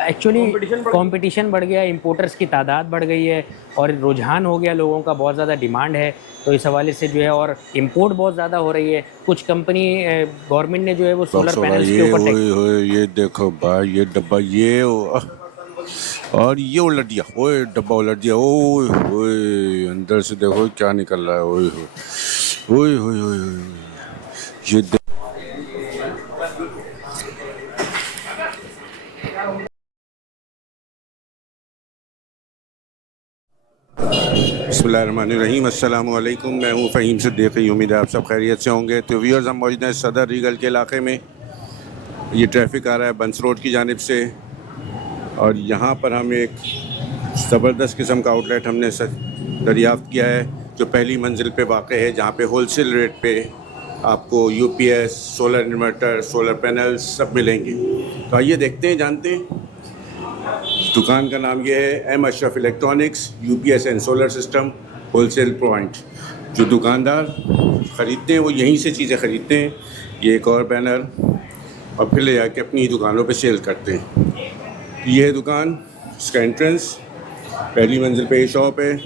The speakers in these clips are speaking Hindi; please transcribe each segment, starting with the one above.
एक्चुअली कंपटीशन बढ़ गया, इंपोर्टर्स की तादाद बढ़ गई है और रुझान हो गया, लोगों का बहुत ज़्यादा डिमांड है, तो इस हवाले से जो है और इंपोर्ट बहुत ज़्यादा हो रही है। कुछ कंपनी गवर्नमेंट ने जो है वो सोलर बॉक्स होगा पैनल्स के ये, ऊपर ओए होए ये देखो भाई, ये डब्बा ये और ये उलट दिया, ओए डब्बा उलट दिया, ओए होए अंदर से देखो क्या निकल रहा है, ओए होए ओए होए ओए होए, ये बिस्मिल्लाहिर्रहमानिर्रहीम, अस्सलाम वालेकुम। मैं हूँ फ़हीम सिद्दीकी, उम्मीद है आप सब खैरियत से होंगे। तो व्यूअर्स, हम मौजूद हैं सदर रीगल के इलाके में। ये ट्रैफिक आ रहा है बंस रोड की जानिब से और यहाँ पर हम एक ज़बरदस्त किस्म का आउटलेट हमने दरियाफ़्त किया है जो पहली मंजिल पे वाक़ है, जहाँ पे होलसेल रेट पे आपको UPS, solar inverter, solar panels सब मिलेंगे। तो आइए देखते हैं, जानते हैं। दुकान का नाम ये है M Ashraf electronics UPS and solar system wholesale point. जो दुकानदार ख़रीदते हैं वो यहीं से चीज़ें ख़रीदते हैं। ये एक और बैनर, और फिर ले जाके अपनी दुकानों पे सेल करते हैं। ये है दुकान, इसका एंट्रेंस, पहली मंजिल पे ये शॉप है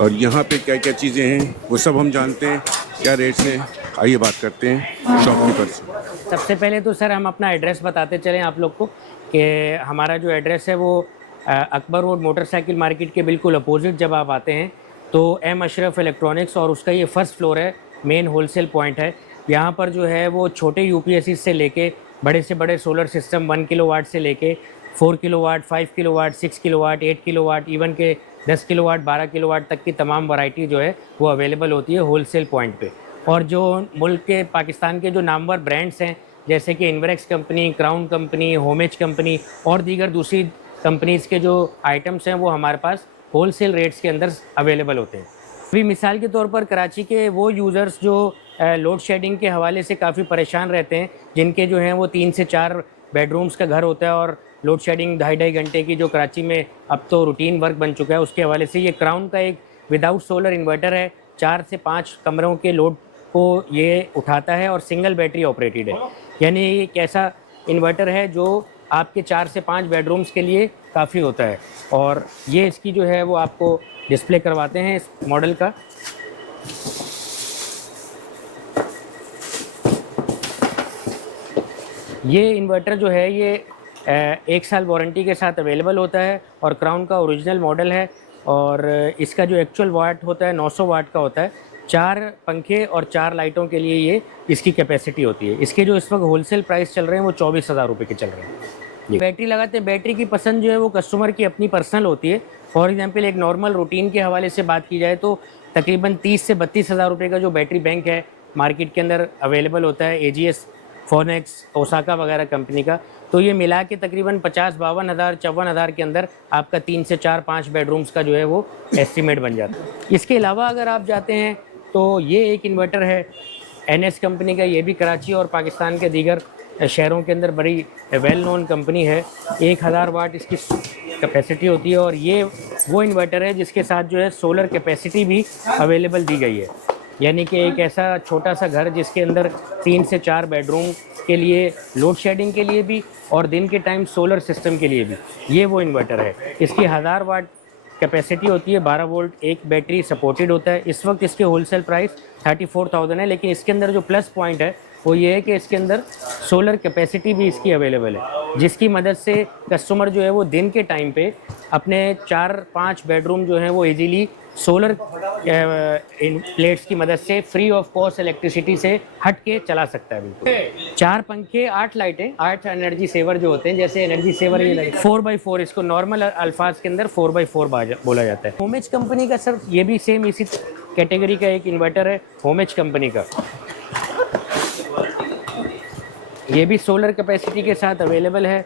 और यहाँ पे क्या क्या चीज़ें हैं वो सब हम जानते हैं, क्या रेट्स हैं। आइए बात करते हैं शॉपकीपर से। सबसे पहले तो सर हम अपना एड्रेस बताते चलें आप लोग को कि हमारा जो एड्रेस है वो अकबर रोड मोटरसाइकिल मार्केट के बिल्कुल अपोजिट जब आप आते हैं तो एम अशरफ इलेक्ट्रॉनिक्स, और उसका ये फर्स्ट फ्लोर है, मेन होलसेल पॉइंट है। यहाँ पर जो है वो छोटे यूपीएस से लेके बड़े से बड़े सोलर सिस्टम 1 किलोवाट से लेके 4 kilowatt, 5 kilowatt, 6 kilowatt, 8 kilowatt, even के 10 किलोवाट, 12 किलोवाट तक की तमाम वैरायटी जो है वो अवेलेबल होती है होलसेल पॉइंट पे। और जो मुल्क के, पाकिस्तान के जो नामवर ब्रांड्स हैं जैसे कि Inverex company, crown company, homage company और दीगर दूसरी कंपनीज़ के जो आइटम्स हैं वो हमारे पास होलसेल रेट्स के अंदर अवेलेबल होते हैं। अभी मिसाल के तौर पर कराची के वो यूज़र्स जो लोड शेडिंग के हवाले से काफ़ी परेशान रहते हैं, जिनके जो हैं वो 3 से 4 बेडरूम्स का घर होता है और लोड शेडिंग 2.5 घंटे की जो कराची में अब तो रूटीन वर्क बन चुका है, उसके हवाले से ये क्राउन का एक विदाउट सोलर इन्वर्टर है। 4 से 5 कमरों के लोड को ये उठाता है और सिंगल बैटरी ऑपरेटेड है। यानी एक ऐसा इन्वर्टर है जो आपके 4 से 5 बेडरूम्स के लिए काफ़ी होता है। और ये इसकी जो है वो आपको डिस्प्ले करवाते हैं इस मॉडल का। ये इन्वर्टर जो है ये 1 साल वारंटी के साथ अवेलेबल होता है और क्राउन का ओरिजिनल मॉडल है। और इसका जो एक्चुअल वाट होता है 900 वाट का होता है। 4 पंखे और 4 लाइटों के लिए ये इसकी कैपेसिटी होती है। इसके जो इस वक्त होलसेल प्राइस चल रहे हैं वो 24,000 रुपये के चल रहे हैं। बैटरी लगाते हैं, बैटरी की पसंद जो है वो कस्टमर की अपनी पर्सनल होती है। फॉर एग्जांपल एक नॉर्मल रूटीन के हवाले से बात की जाए तो तकरीबन 30 से 32,000 रुपये का जो बैटरी बैंक है मार्केट के अंदर अवेलेबल होता है, एजीएस, फोनेक्स, ओसाका वगैरह कंपनी का। तो ये मिला के तकरीबन 50-52 हज़ार, 54 हज़ार के अंदर आपका 3 से 4-5 बेडरूम्स का जो है वो एस्टीमेट बन जाता है। इसके अलावा अगर आप जाते हैं तो ये एक इन्वर्टर है एनएस कंपनी का, ये भी कराची और पाकिस्तान के दीगर शहरों के अंदर बड़ी वेल नोन कंपनी है। 1000 वाट इसकी कैपेसिटी होती है और ये वो इन्वर्टर है जिसके साथ जो है सोलर कैपेसिटी भी अवेलेबल दी गई है। यानी कि एक ऐसा छोटा सा घर जिसके अंदर 3 से 4 बेडरूम के लिए लोड शेडिंग के लिए भी और दिन के टाइम सोलर सिस्टम के लिए भी ये वो इन्वर्टर है। इसकी 1000 वाट कैपेसिटी होती है, 12 वोल्ट एक बैटरी सपोर्टेड होता है। इस वक्त इसके होलसेल प्राइस 34,000 है, लेकिन इसके अंदर जो प्लस पॉइंट है वो ये है कि इसके अंदर सोलर कैपेसिटी भी इसकी अवेलेबल है, जिसकी मदद से कस्टमर जो है वो दिन के टाइम पे अपने 4-5 बेडरूम जो हैं वो इजीली सोलर प्लेट्स की मदद से फ्री ऑफ कॉस्ट इलेक्ट्रिसिटी से हट के चला सकता है। बिल्कुल 4 पंखे, 8 लाइटें, 8 एनर्जी सेवर जो होते हैं, जैसे एनर्जी सेवर ये लाइट 4x4, इसको नॉर्मल अल्फाज के अंदर 4x4 बोला जाता है। होमेज कंपनी का सर ये भी सेम इसी कैटेगरी का एक इन्वर्टर है, होमेज कंपनी का। ये भी सोलर कैपेसिटी के साथ अवेलेबल है।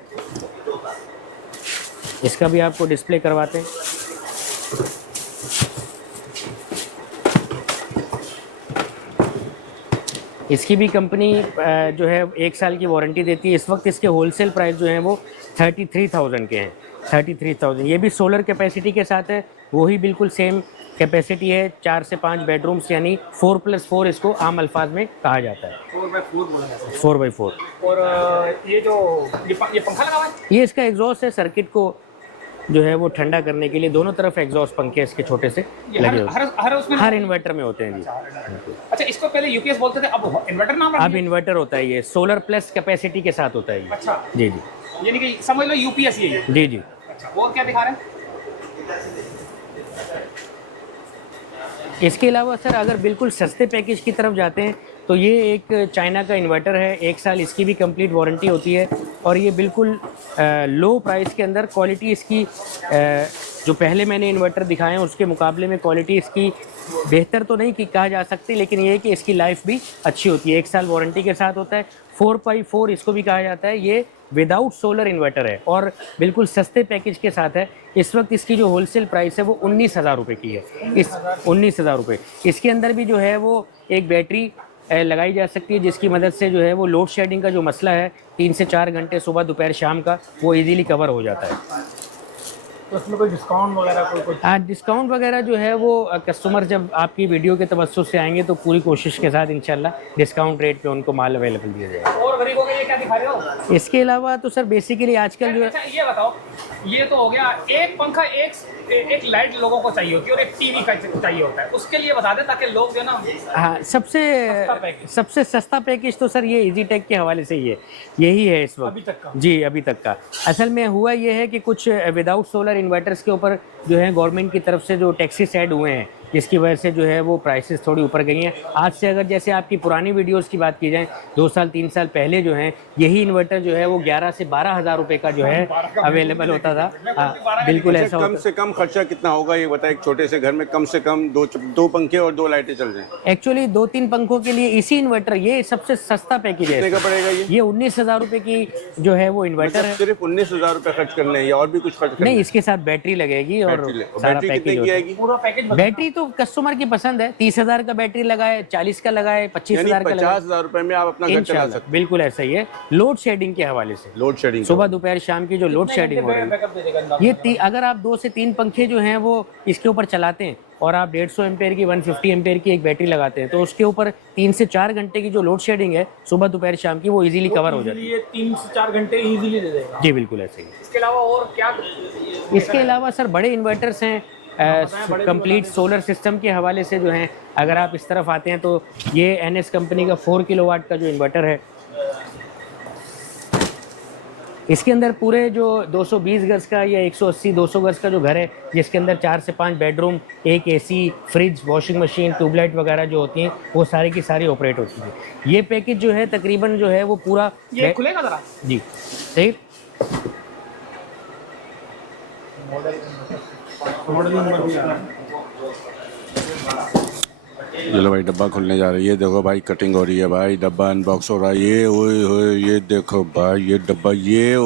इसका भी आपको डिस्प्ले करवाते हैं। इसकी भी कंपनी जो है 1 साल की वारंटी देती है। इस वक्त इसके होलसेल प्राइस जो हैं वो 33,000 के हैं, 33,000। ये भी सोलर कैपेसिटी के साथ है, वही बिल्कुल सेम कैपेसिटी है 4 से 5 बेडरूम्स, यानी 4+4 इसको आम अल्फाज में कहा जाता है। 4x4 बोला जाता है। 4x4। और ये जो ये पंखा लगा हुआ है, ये इसका एग्जॉस्ट है, सर्किट को जो है वो ठंडा करने के लिए दोनों तरफ एग्जॉस्ट पंखे इसके छोटे से ये लगे हर होते हैं। हर उसमें हर इन्वर्टर में होते हैं जी। अच्छा, इसको पहले यूपीएस बोलते थे, अब इन्वर्टर नाम रख अब दिया? इन्वर्टर होता है, ये सोलर प्लस कैपेसिटी के साथ होता है ये। अच्छा, जी जी यानी कि समझ लो यूपीएस ये है। जी जी। अच्छा, और क्या दिखा रहे हैं? इसके अलावा सर अगर बिल्कुल सस्ते पैकेज की तरफ जाते हैं तो ये एक चाइना का इन्वर्टर है, 1 साल इसकी भी कंप्लीट वारंटी होती है। और ये बिल्कुल लो प्राइस के अंदर क्वालिटी इसकी जो पहले मैंने इन्वर्टर दिखाए हैं उसके मुकाबले में क्वालिटी इसकी बेहतर तो नहीं कि कहा जा सकती, लेकिन ये है कि इसकी लाइफ भी अच्छी होती है। 1 साल वारंटी के साथ होता है। 4x4 इसको भी कहा जाता है। ये विदाउट सोलर इन्वर्टर है और बिल्कुल सस्ते पैकेज के साथ है। इस वक्त इसकी जो होलसेल प्राइस है वो 19,000 रुपये की है। इस 19,000 रुपये। इसके अंदर भी जो है वो एक बैटरी लगाई जा सकती है जिसकी मदद से जो है वो लोड शेडिंग का जो मसला है 3 से 4 घंटे सुबह दोपहर शाम का वो इजीली कवर हो जाता है। तो उसमें कोई डिस्काउंट वगैरह कोई हाँ, डिस्काउंट वगैरह जो है वो कस्टमर जब आपकी वीडियो के तवज्जुह से आएंगे तो पूरी कोशिश के साथ इंशाल्लाह डिस्काउंट रेट पे उनको माल अवेलेबल दिया जाएगा। और गरीबों के लिए क्या दिखा रहे हो? इसके अलावा तो सर बेसिकली आजकल जो है, अच्छा, ये बताओ, ये तो हो गया एक पंखा, एक लाइट लोगों को चाहिए होती है और एक टीवी का चाहिए होता है, उसके लिए बता दें ताकि लोग जो है ना। हाँ, सबसे सस्ता पैकेज तो सर ये इजी टेक के हवाले से यही है इस वक्त अभी तक का। जी, अभी तक का। असल में हुआ ये है कि कुछ विदाउट सोलर इन्वर्टर्स के ऊपर जो है गवर्नमेंट की तरफ से जो टैक्सेस ऐड हुए हैं जिसकी वजह से जो है वो प्राइसेस थोड़ी ऊपर गई हैं। आज से अगर जैसे आपकी पुरानी वीडियोस की बात की जाए 2 साल 3 साल पहले जो है यही इन्वर्टर जो है वो 11 से 12,000 रुपये का जो है अवेलेबल होता था। हाँ, बिल्कुल ऐसा कम होता। से कम खर्चा कितना होगा ये बताए? एक छोटे से घर में कम से कम दो पंखे और 2 लाइटें चल जाएं। एक्चुअली 2-3 पंखों के लिए इसी इन्वर्टर ये सबसे सस्ता पैकेज है। कितने का पड़ेगा ये? 19,000 रुपये की जो है वो इन्वर्टर है। सिर्फ 19,000 रुपये खर्च करने हैं या और भी कुछ खर्च करना नहीं, है? इसके साथ बैटरी लगेगी और सारा बैटरी कितने पैकेज की आएगी? पूरा पैकेज बैटरी तो कस्टमर की पसंद है। 30,000 का बैटरी लगाए, 40 का लगाए, 25,000 का लगाए, 50,000 रुपए में आप अपना घर चला इंशाल्लाह सकते बिल्कुल ऐसा ही है। लोड शेडिंग के हवाले से हैं। लोड शेडिंग सुबह दोपहर शाम की जो लोड शेडिंग हो रही है बैकअप दे देगा। ये अगर आप 2 से 3 पंखे जो हैं वो इसके ऊपर चलाते हैं और आप 150 एम्पेयर की 150 एम्पेयर की एक बैटरी लगाते हैं तो उसके ऊपर 3 से 4 घंटे की जो लोड शेडिंग है सुबह दोपहर शाम की वो इजीली कवर हो जाती है। ये 3 से 4 घंटे इजीली दे देगा। जी बिल्कुल ऐसे ही। इसके अलावा और क्या? इसके अलावा सर बड़े इन्वर्टर्स हैं कंप्लीट सोलर सिस्टम के हवाले से जो हैं। अगर आप इस तरफ आते हैं तो ये NS कंपनी का 4 किलोवाट का जो इन्वर्टर है इसके अंदर पूरे जो 220 गज का या 180-200 गज का जो घर है जिसके अंदर 4 से 5 बेडरूम, एक AC, fridge, washing machine, tubelight वगैरह जो होती हैं वो सारी की सारी ऑपरेट होती है। ये पैकेज जो है तकरीबन जो है वो पूरा ये खुलेगा जरा? जी सही। मॉडल नंबर भी आ रहा है। चलो भाई डब्बा खुलने जा रही है। देखो भाई कटिंग हो रही है भाई, डब्बा अनबॉक्स हो रहा है। ये ओए होए ये देखो भाई ये डब्बा ये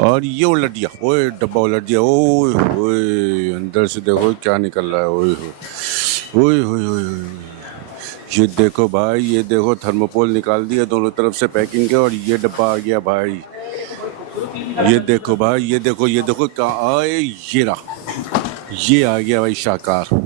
और ये उलट दिया। ओए डब्बा उलट दिया। ओए होए अंदर से देखो क्या निकल रहा है। ओए होए ओए होए ओए ये देखो भाई, ये देखो थर्मोकोल निकाल दिया दोनों तरफ से पैकिंग के और ये डब्बा आ गया भाई। ये देखो भाई ये देखो कहाँ आए ये रहा, ये आ गया भाई शाहकार।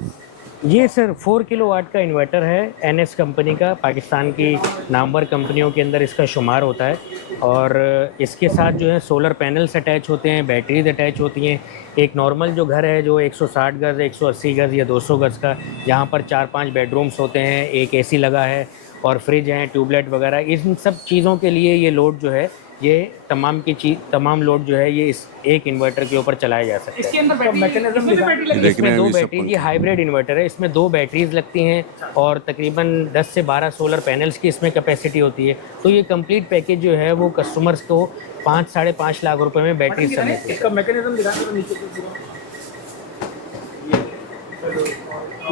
ये सर 4 किलोवाट का इन्वर्टर है NS कंपनी का। पाकिस्तान की नामवर कंपनियों के अंदर इसका शुमार होता है और इसके साथ जो है सोलर पैनल्स अटैच होते हैं, बैटरीज अटैच होती हैं। एक नॉर्मल जो घर है जो 160 गज, 180 गज या 200 गज का, यहाँ पर 4-5 बेडरूम्स होते हैं, एक AC लगा है और फ्रिज हैं, ट्यूबलाइट वगैरह, इन सब चीज़ों के लिए ये लोड जो है ये तमाम लोड जो है ये इस एक इन्वर्टर के ऊपर चलाया जा सकता है। इसके अंदर मैकेनिज्म भी बैटरी लगी है? इसमें 2 बैटरी, ये हाइब्रिड इन्वर्टर है। इसमें 2 बैटरीज लगती हैं और तकरीबन 10 से 12 सोलर पैनल्स की इसमें कैपेसिटी होती है। तो ये कंप्लीट पैकेज जो है वो कस्टमर्स को 5-5.5 लाख रुपए में बैटरी समेत। इसका मैकेनिज्म दिखा दो नीचे से पूरा।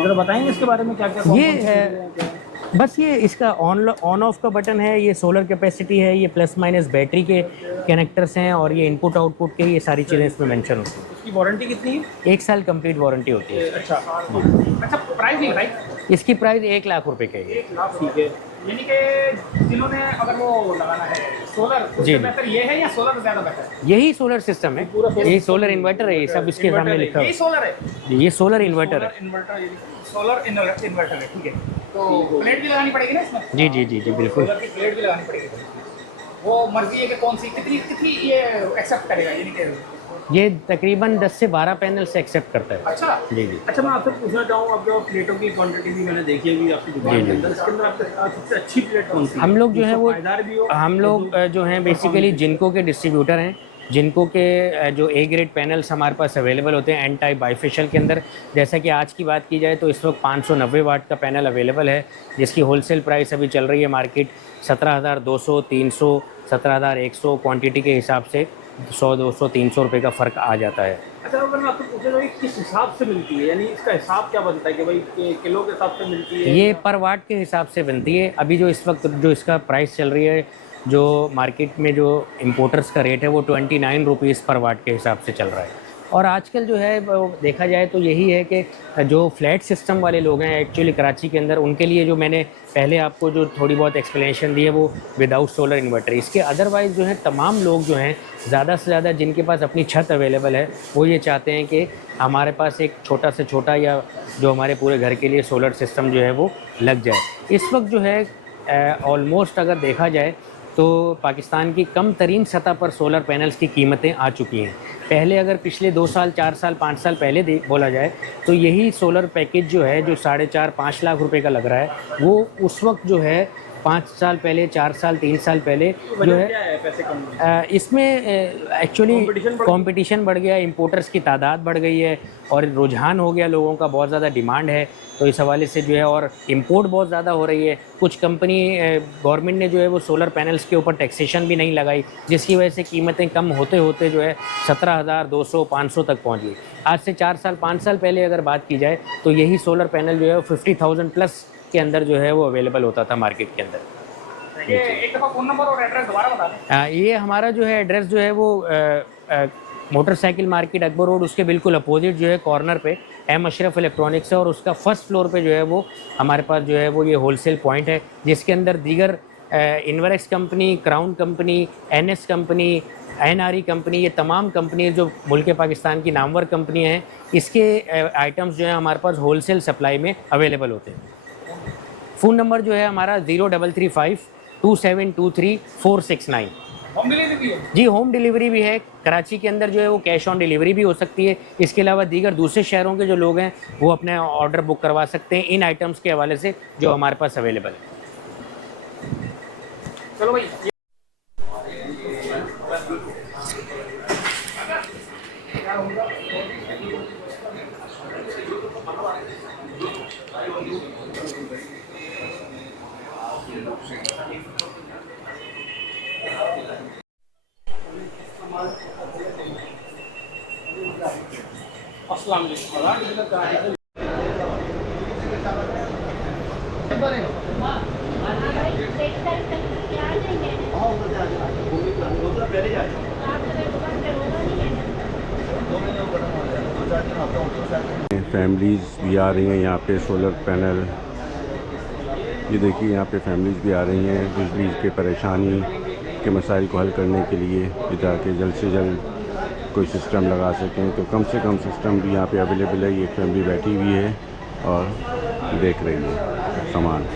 इधर बताएंगे इसके बारे में क्या क्या? ये है बस ये इसका ऑन ऑफ का बटन है, ये सोलर कैपेसिटी है, ये प्लस माइनस बैटरी के कनेक्टर्स हैं और ये इनपुट आउटपुट के, ये सारी चीज़ें इसमें मेंशन होती हैं। इसकी वारंटी कितनी है? 1 साल कंप्लीट वारंटी होती है। अच्छा, प्राइस नहीं बताई? इसकी प्राइस 1 लाख रुपए का है। 1 लाख, ठीक है। यानी कि जिन्होंने अगर वो लगाना है सोलर, जी। उससे बेहतर ये है या सोलर ज़्यादा बेहतर है? यही सोलर सिस्टम है, यही सोलर इन्वर्टर है, ये सब इसके सामने लिखा यही है। सोलर है, ये सोलर इन्वर्टर है। सोलर इन्वर्टर है, ठीक है। तो प्लेट भी लगानी पड़ेगी ना इसमें? जी जी जी जी बिल्कुल। सोलर की प्लेट भी लगानी पड़ेगी। वो मर्जी है कि कौन सी कितनी कितनी ये एक्सेप्ट करेगा, यानी कि ये तकरीबन 10 से 12 पैनल से एक्सेप्ट करता है। अच्छा जी जी। अच्छा, मैं आपसे पूछना चाहूँ, अब जो प्लेटों की क्वांटिटी भी मैंने देखी है आपकी दुकान के अंदर, इसके अंदर आपके सबसे अच्छी प्लेट कौन सी है? हम लोग जो है वो पायदार भी हो, हम लोग जो हैं बेसिकली जिनको के डिस्ट्रीब्यूटर हैं, जिनको के जो ए ग्रेड पैनल्स हमारे पास अवेलेबल होते हैं एन टाइप बाइफेशियल के अंदर। जैसा कि आज की बात की जाए तो इस वक्त 590 वाट का पैनल अवेलेबल है, जिसकी होलसेल प्राइस अभी चल रही है मार्केट 17,200, 300, 17,100, क्वांटिटी के हिसाब से 100, 200, 300 रुपये का फ़र्क आ जाता है। अच्छा, अगर मैं आपसे पूछना चाहूँ किस हिसाब से मिलती है, यानी इसका हिसाब क्या बनता है कि भाई किलो के हिसाब से मिलती है? ये पर वाट के हिसाब से बनती है। अभी जो इस वक्त जो इसका प्राइस चल रही है, जो मार्केट में जो इम्पोर्टर्स का रेट है वो 29 रुपीज़ पर वाट के हिसाब से चल रहा है। और आजकल जो है वो देखा जाए तो यही है कि जो फ्लैट सिस्टम वाले लोग हैं एक्चुअली कराची के अंदर, उनके लिए जो मैंने पहले आपको जो थोड़ी बहुत एक्सप्लेनेशन दी है वो विदाउट सोलर इन्वर्टर। इसके अदरवाइज़ जो है तमाम लोग जो हैं ज़्यादा से ज़्यादा जिनके पास अपनी छत अवेलेबल है, वो ये चाहते हैं कि हमारे पास एक छोटा से छोटा या जो हमारे पूरे घर के लिए सोलर सिस्टम जो है वो लग जाए। इस वक्त जो है ऑलमोस्ट अगर देखा जाए तो पाकिस्तान की कम तरीन सतह पर सोलर पैनल्स की कीमतें आ चुकी हैं। पहले अगर पिछले 2 साल, 4 साल, 5 साल पहले बोला जाए तो यही सोलर पैकेज जो है जो 4.5-5 लाख रुपए का लग रहा है, वो उस वक्त जो है 5 साल पहले, 4 साल, 3 साल पहले जो है क्या है पैसे कम? इसमें एक्चुअली कंपटीशन बढ़ गया, इंपोर्टर्स की तादाद बढ़ गई है और रुझान हो गया, लोगों का बहुत ज़्यादा डिमांड है, तो इस हवाले से जो है और इंपोर्ट बहुत ज़्यादा हो रही है। कुछ कंपनी गवर्नमेंट ने जो है वो सोलर पैनल्स के ऊपर टैक्सेशन भी नहीं लगाई, जिसकी वजह से कीमतें कम होते होते जो है 17,200, 500 तक पहुँच गई। आज से 4 साल, 5 साल पहले अगर बात की जाए तो यही सोलर पैनल जो है 50,000 प्लस के अंदर जो है वो अवेलेबल होता था मार्केट के अंदर। ये एक दफ़ा फ़ोन नंबर और एड्रेस दोबारा बता दें। ये हमारा जो है एड्रेस जो है वो मोटरसाइकिल मार्केट अकबर रोड, उसके बिल्कुल अपोजिट जो है कॉर्नर पे एम अशरफ इलेक्ट्रॉनिक्स है, और उसका फर्स्ट फ्लोर पे जो है वो हमारे पास जो है वो ये होलसेल पॉइंट है, जिसके अंदर दीगर Inverex company, crown company, NS company, NRE company, ये तमाम कंपनी जो मुल्क पाकिस्तान की नामवर कंपनी हैं, इसके आइटम्स जो है हमारे पास होलसेल सप्लाई में अवेलेबल होते हैं। फ़ोन नंबर जो है हमारा 03352723 469। होम डिलीवरी भी है? जी, होम डिलीवरी भी है। कराची के अंदर जो है वो कैश ऑन डिलीवरी भी हो सकती है। इसके अलावा दीगर दूसरे शहरों के जो लोग हैं वो अपने ऑर्डर बुक करवा सकते हैं इन आइटम्स के हवाले से जो हमारे पास अवेलेबल है। चलो भाई, अस्सलाम वालेकुम। फैमिलीज़ भी आ रही हैं यहाँ पे सोलर पैनल, ये देखिए यहाँ पे फैमिलीज़ भी आ रही हैं बिजली के परेशानी के मसाइल को हल करने के लिए, ताकि जल्द से जल्द कोई सिस्टम लगा सकें। तो कम से कम सिस्टम भी यहाँ पे अवेलेबल है। ये फैमिली बैठी हुई है और देख रही है सामान।